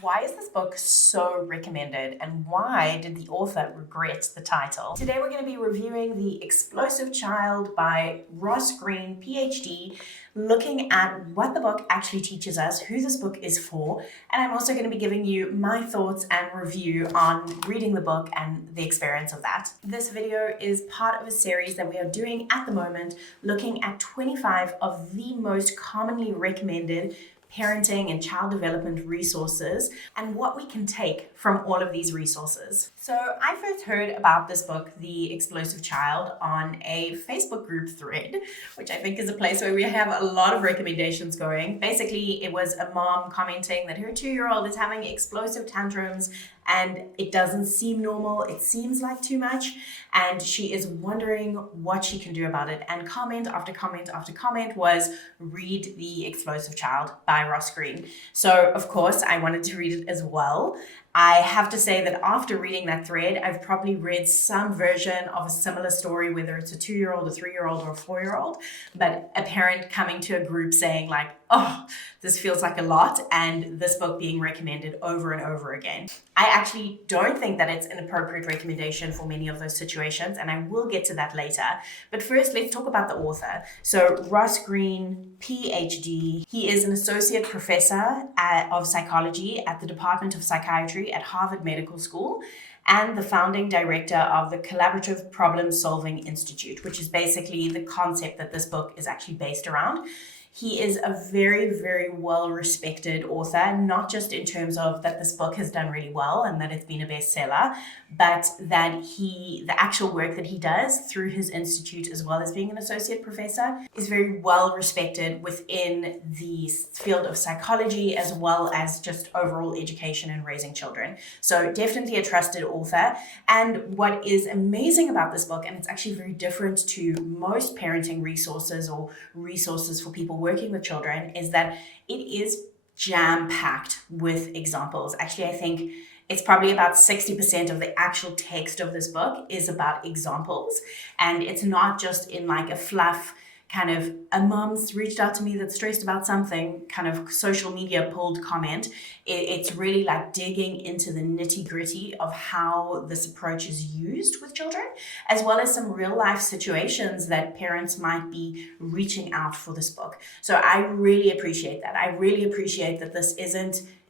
Why is this book so recommended, and why did the author regret the title? Today we're going to be reviewing The Explosive Child by Rosse Greene, PhD, looking at what the book actually teaches us, who this book is for, and I'm also going to be giving you my thoughts and review on reading the book and the experience of that. This video is part of a series that we are doing at the moment, looking at 25 of the most commonly recommended parenting and child development resources and what we can take from all of these resources. So I first heard about this book, The Explosive Child, on a Facebook group thread, which I think is a place where we have a lot of recommendations going. Basically, it was a mom commenting that her 2-year-old is having explosive tantrums and it doesn't seem normal. It seems like too much. And she is wondering what she can do about it. And comment after comment after comment was, read The Explosive Child by Rosse Greene. So of course I wanted to read it as well. I have to say that after reading that thread, I've probably read some version of a similar story, whether it's a 2-year-old, a 3-year-old, or a 4-year-old, but a parent coming to a group saying like, oh, this feels like a lot, and this book being recommended over and over again. I actually don't think that it's an appropriate recommendation for many of those situations, and I will get to that later. But first, let's talk about the author. So Rosse Greene, PhD. He is an associate professor of psychology at the Department of Psychiatry at Harvard Medical School and the founding director of the Collaborative Problem Solving Institute, which is basically the concept that this book is actually based around. He is a very, very well-respected author, not just in terms of that this book has done really well and that it's been a bestseller, but that the actual work that he does through his institute, as well as being an associate professor, is very well-respected within the field of psychology, as well as just overall education and raising children. So definitely a trusted author. And what is amazing about this book, and it's actually very different to most parenting resources or resources for people working with children, is that it is jam-packed with examples. Actually, I think it's probably about 60% of the actual text of this book is about examples. And it's not just in like a fluff kind of a mom's reached out to me that's stressed about something kind of social media pulled comment. It's really like digging into the nitty gritty of how this approach is used with children, as well as some real life situations that parents might be reaching out for this book. So I really appreciate that. I really appreciate that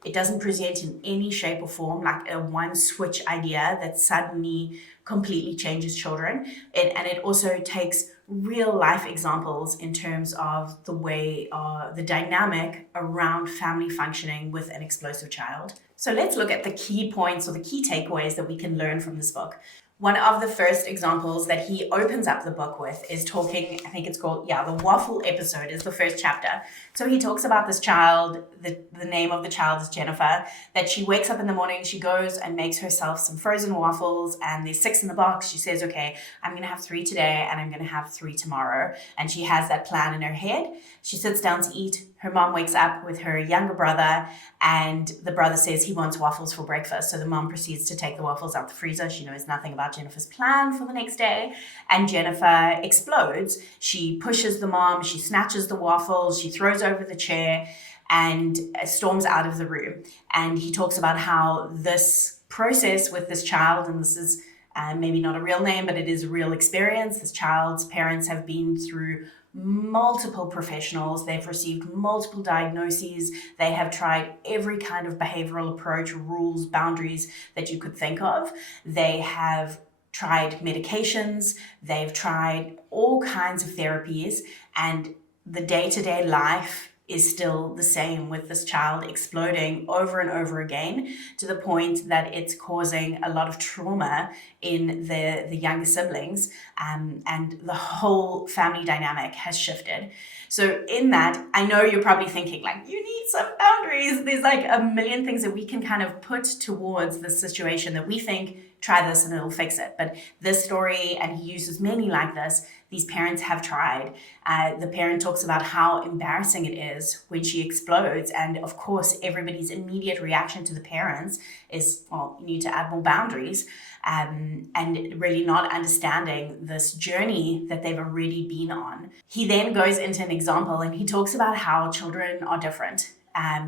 it doesn't present in any shape or form like a one switch idea that suddenly completely changes children. And it also takes real life examples in terms of the way, the dynamic around family functioning with an explosive child. So let's look at the key points or the key takeaways that we can learn from this book. One of the first examples that he opens up the book with is talking, I think it's called, the waffle episode is the first chapter. So he talks about this child, the name of the child is Jennifer, that she wakes up in the morning, she goes and makes herself some frozen waffles, and there's 6 in the box. She says, okay, I'm going to have 3 today and I'm going to have 3 tomorrow. And she has that plan in her head. She sits down to eat. Her mom wakes up with her younger brother, and the brother says he wants waffles for breakfast. So the mom proceeds to take the waffles out the freezer. She knows nothing about Jennifer's plan for the next day, and Jennifer explodes. She pushes the mom, she snatches the waffles, she throws over the chair, and storms out of the room. And he talks about how this process with this child, and this is maybe not a real name, but it is a real experience. This child's parents have been through multiple professionals. They've received multiple diagnoses. They have tried every kind of behavioral approach, rules, boundaries that you could think of. They have tried medications. They've tried all kinds of therapies, and the day-to-day life is still the same with this child exploding over and over again, to the point that it's causing a lot of trauma in the younger siblings, and the whole family dynamic has shifted. So in that, I know you're probably thinking like, you need some boundaries. There's like a million things that we can kind of put towards this situation that we think, try this and it'll fix it. But this story, and he uses many like this, these parents have tried. The parent talks about how embarrassing it is when she explodes. And of course, everybody's immediate reaction to the parents is, well, you need to add more boundaries. And really not understanding this journey that they've already been on. He then goes into an example and he talks about how children are different.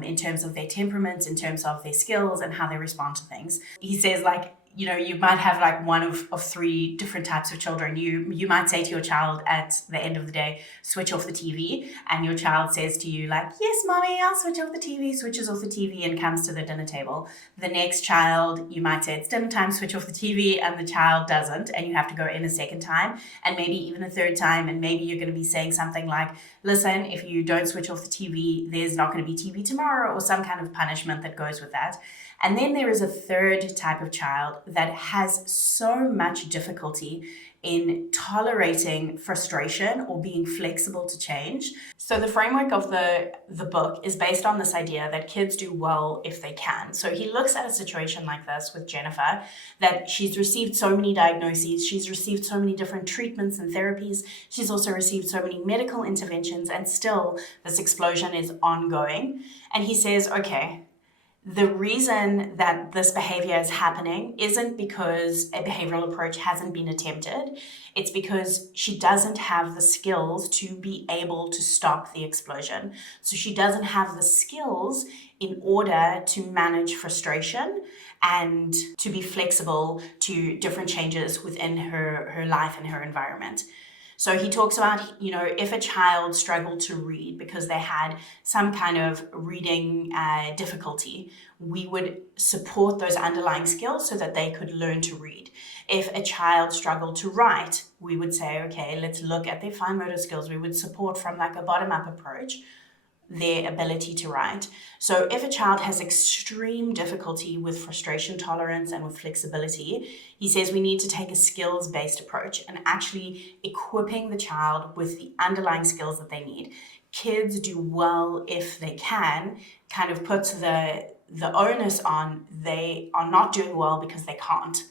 in terms of their temperaments, in terms of their skills and how they respond to things. He says, like, you know, you might have like one of three different types of children. You might say to your child at the end of the day, switch off the TV, and your child says to you like, yes, mommy, I'll switch off the TV, switches off the TV and comes to the dinner table. The next child, you might say it's dinner time, switch off the TV, and the child doesn't, and you have to go in a second time, and maybe even a third time, and maybe you're going to be saying something like, listen, if you don't switch off the TV, there's not going to be TV tomorrow, or some kind of punishment that goes with that. And then there is a third type of child that has so much difficulty in tolerating frustration or being flexible to change. So the framework of the book is based on this idea that kids do well if they can. So he looks at a situation like this with Jennifer, that she's received so many diagnoses, she's received so many different treatments and therapies, she's also received so many medical interventions, and still this explosion is ongoing. And he says, okay, the reason that this behavior is happening isn't because a behavioral approach hasn't been attempted. It's because she doesn't have the skills to be able to stop the explosion. So she doesn't have the skills in order to manage frustration and to be flexible to different changes within her life and her environment. So he talks about, you know, if a child struggled to read because they had some kind of reading difficulty, we would support those underlying skills so that they could learn to read. If a child struggled to write, we would say, okay, let's look at their fine motor skills. We would support from like a bottom-up approach their ability to write. So if a child has extreme difficulty with frustration tolerance and with flexibility, he says we need to take a skills-based approach and actually equipping the child with the underlying skills that they need. Kids do well if they can, kind of puts the onus on they are not doing well because they can't,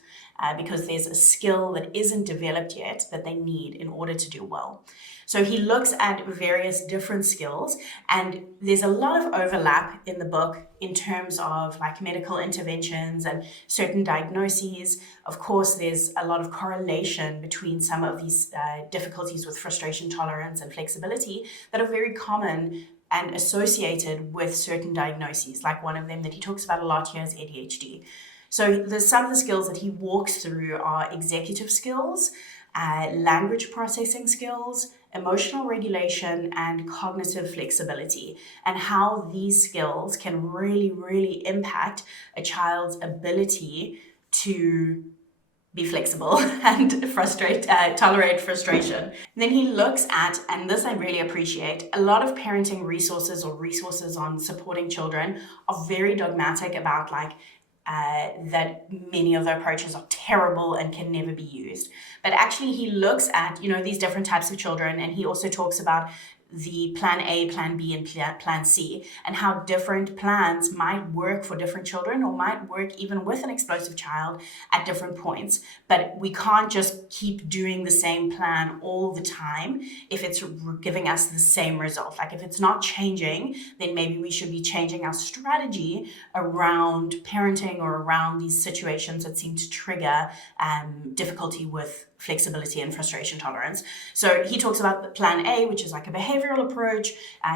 because there's a skill that isn't developed yet that they need in order to do well. So he looks at various different skills, and there's a lot of overlap in the book in terms of like medical interventions and certain diagnoses. Of course, there's a lot of correlation between some of these difficulties with frustration tolerance and flexibility that are very common and associated with certain diagnoses. Like one of them that he talks about a lot here is ADHD. So some of the skills that he walks through are executive skills, language processing skills, emotional regulation, and cognitive flexibility, and how these skills can really, really impact a child's ability to be flexible and tolerate frustration. And then he looks at, and this I really appreciate, a lot of parenting resources or resources on supporting children are very dogmatic about like, that many of the approaches are terrible and can never be used. But actually he looks at, you know, these different types of children, and he also talks about the plan A, plan B, and plan C, and how different plans might work for different children or might work even with an explosive child at different points. But we can't just keep doing the same plan all the time if it's giving us the same result. Like if it's not changing, then maybe we should be changing our strategy around parenting or around these situations that seem to trigger difficulty with flexibility and frustration tolerance. So he talks about the plan A, which is like a behavioral approach.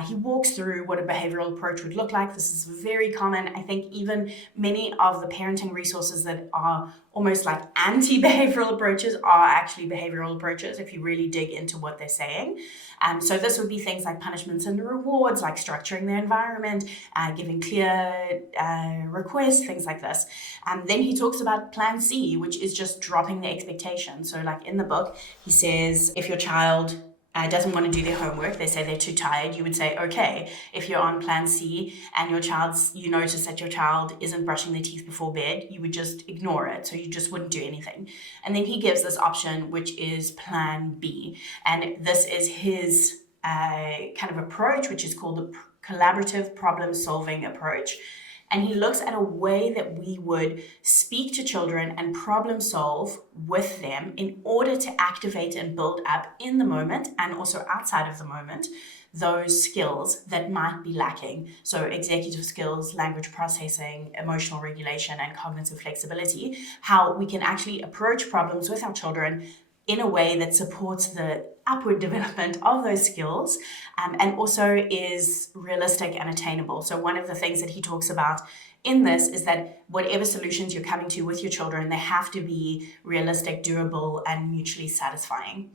He walks through what a behavioral approach would look like. This is very common. I think even many of the parenting resources that are almost like anti-behavioral approaches are actually behavioral approaches if you really dig into what they're saying. So this would be things like punishments and rewards, like structuring their environment, giving clear requests, things like this. Then he talks about plan C, which is just dropping the expectation. So like in the book, he says, if your child doesn't want to do their homework, they say they're too tired, you would say, okay, if you're on plan C and you notice that your child isn't brushing their teeth before bed, you would just ignore it. So you just wouldn't do anything. And then he gives this option, which is plan B. And this is his kind of approach, which is called the collaborative problem solving approach. And he looks at a way that we would speak to children and problem solve with them in order to activate and build up in the moment and also outside of the moment those skills that might be lacking. So executive skills, language processing, emotional regulation, and cognitive flexibility, how we can actually approach problems with our children in a way that supports the upward development of those skills, and also is realistic and attainable. So one of the things that he talks about in this is that whatever solutions you're coming to with your children, they have to be realistic, durable, and mutually satisfying.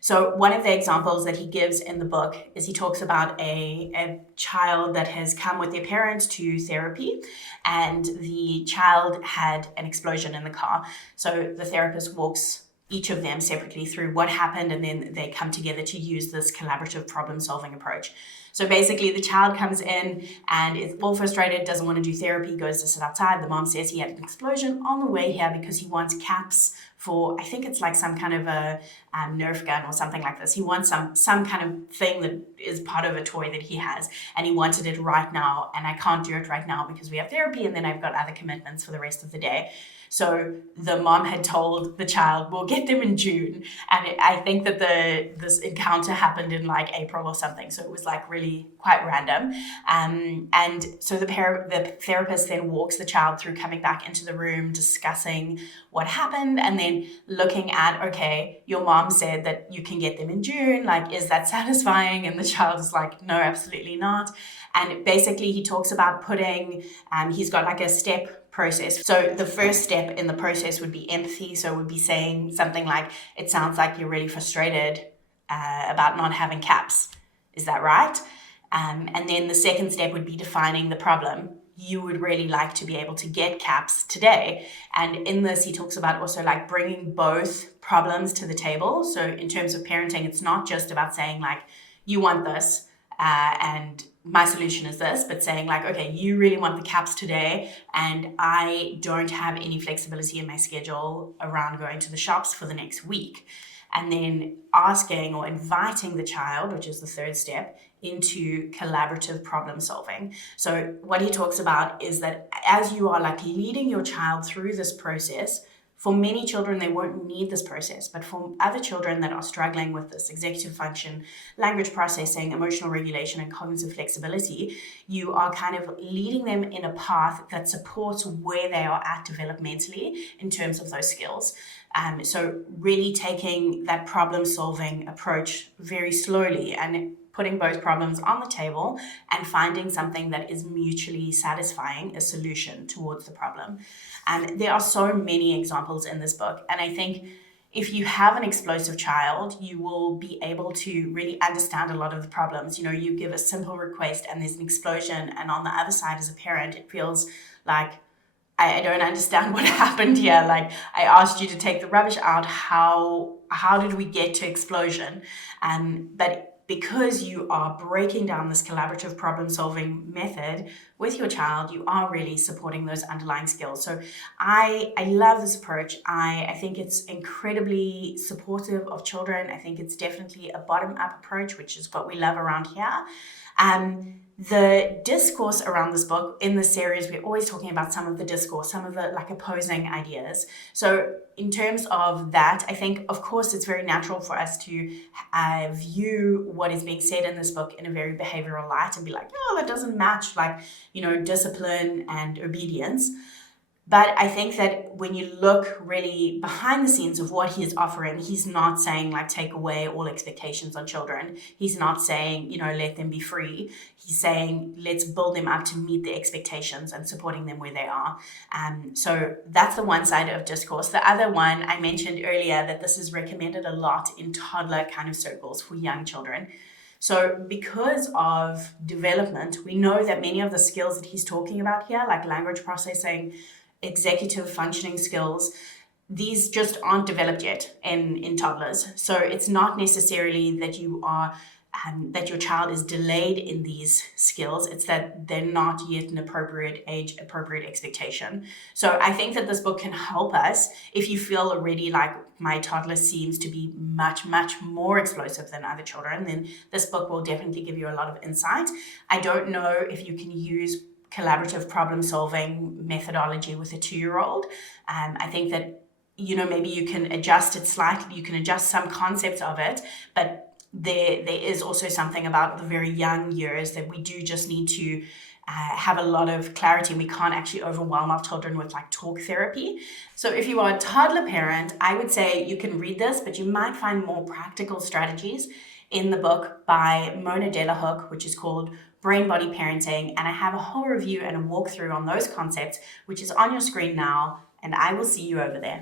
So one of the examples that he gives in the book is he talks about a child that has come with their parents to therapy, and the child had an explosion in the car. So the therapist walks each of them separately through what happened, and then they come together to use this collaborative problem-solving approach. So basically, the child comes in and is all frustrated, doesn't want to do therapy, goes to sit outside. The mom says he had an explosion on the way here because he wants caps for, I think it's like some kind of a Nerf gun or something like this. He wants some kind of thing that is part of a toy that he has, and he wanted it right now, and I can't do it right now because we have therapy, and then I've got other commitments for the rest of the day. So the mom had told the child, we'll get them in June. And I think that this encounter happened in like April or something. So it was like really quite random. And so the therapist then walks the child through coming back into the room, discussing what happened, and then looking at, okay, your mom said that you can get them in June. Like, is that satisfying? And the child is like, no, absolutely not. And basically he talks about he's got like a step process. So the first step in the process would be empathy. So it would be saying something like, it sounds like you're really frustrated about not having caps. Is that right? And then the second step would be defining the problem. You would really like to be able to get caps today. And in this, he talks about also like bringing both problems to the table. So in terms of parenting, it's not just about saying like, you want this and my solution is this, but saying like, okay, you really want the caps today, and I don't have any flexibility in my schedule around going to the shops for the next week. And then asking or inviting the child, which is the third step, into collaborative problem solving. So what he talks about is that as you are like leading your child through this process, for many children, they won't need this process, but for other children that are struggling with this executive function, language processing, emotional regulation, and cognitive flexibility, you are kind of leading them in a path that supports where they are at developmentally in terms of those skills. So really taking that problem-solving approach very slowly and putting both problems on the table and finding something that is mutually satisfying, a solution towards the problem. And there are so many examples in this book. And I think if you have an explosive child, you will be able to really understand a lot of the problems. You know, you give a simple request and there's an explosion. And on the other side, as a parent, it feels like, I don't understand what happened here. Like, I asked you to take the rubbish out. How did we get to explosion? But because you are breaking down this collaborative problem-solving method with your child, you are really supporting those underlying skills. So I love this approach. I think it's incredibly supportive of children. I think it's definitely a bottom-up approach, which is what we love around here. The discourse around this book in this series, we're always talking about some of the discourse, some of the like opposing ideas. So in terms of that, I think, of course, it's very natural for us to view what is being said in this book in a very behavioral light and be like, oh, that doesn't match like, discipline and obedience. But I think that when you look really behind the scenes of what he is offering, he's not saying like take away all expectations on children. He's not saying, let them be free. He's saying let's build them up to meet the expectations and supporting them where they are. So that's the one side of discourse. The other one, I mentioned earlier that this is recommended a lot in toddler kind of circles for young children. So because of development, we know that many of the skills that he's talking about here, like language processing, executive functioning skills, these just aren't developed yet in toddlers. So it's not necessarily that you are that your child is delayed in these skills. It's that they're not yet an appropriate age, appropriate expectation. So I think that this book can help us if you feel already like my toddler seems to be much, much more explosive than other children, then this book will definitely give you a lot of insight. I don't know if you can use collaborative problem-solving methodology with a 2-year-old. I think that, maybe you can adjust it slightly, you can adjust some concepts of it, but there is also something about the very young years that we do just need to have a lot of clarity. We can't actually overwhelm our children with like talk therapy. So if you are a toddler parent, I would say you can read this, but you might find more practical strategies in the book by Mona Delahook, which is called Brain Body Parenting. And I have a whole review and a walkthrough on those concepts, which is on your screen now, and I will see you over there.